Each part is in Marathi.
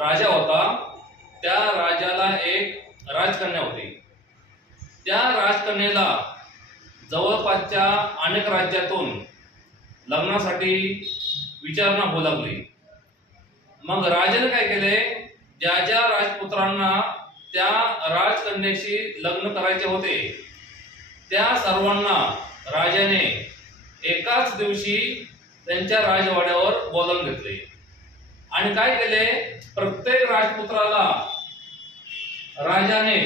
राजा होता, त्या राजाला एक राजकन्या होती। त्या राजकन्येला जवळपासच्या अनेक राज्यातून लग्नासाठी विचारणा होऊ लागली। मग राजाने काय केले, ज्या ज्या राजपुत्रांना त्या राजकन्येशी लग्न करायचे होते त्या सर्वांना राजाने एकाच दिवशी त्यांच्या राजवाड्यावर बोलावून घेतले आणि काय केले, प्रत्येक राजपुत्राला राजाने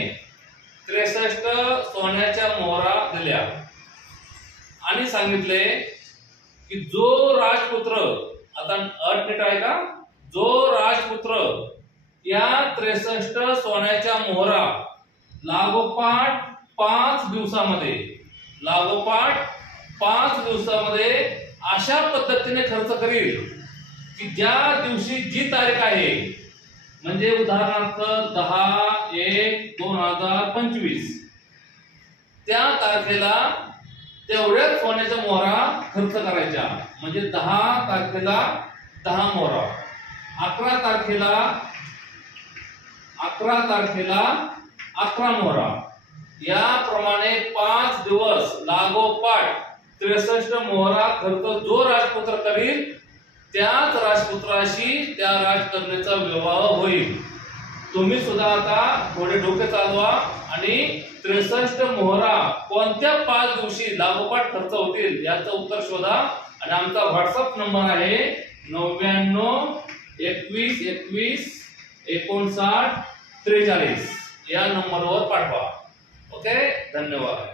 63 सोन्याच्या मोहरा दिल्या आणि सांगितले की जो राजपुत्र, आता अट नीट आहे का, जो राजपुत्र या 63 सोन्याच्या मोहरा लागोपाठ 5 दिवसामध्ये अशा पद्धतीने खर्च करील की ज्या दिवशी जी तारीख आहे, म्हणजे उदाहरणार्थ 10/1/2025 त्या तारखेला तेवढ्याच सोन्याच्या मोहरा खर्च करायच्या। म्हणजे 10 तारखेला 10 मोहरा, 11 तारखेला 11 मोहरा, याप्रमाणे 5 दिवस लागोपाठ 63 मोहरा खर्च जो राजपुत्र करील त्याच राजपुत्राशी त्या राजकन्येचा विवाह होईल। तुम्ही सुद्धा आता थोडे डोके चालवा आणि 63 मोहरा कोणत्या 5 दिवशी लागोपाठ खर्च होतील याचं उत्तर शोधा आणि आमचा व्हॉट्सअप नंबर आहे 99 21 21 59 43 या नंबरवर पाठवा। ओके, धन्यवाद।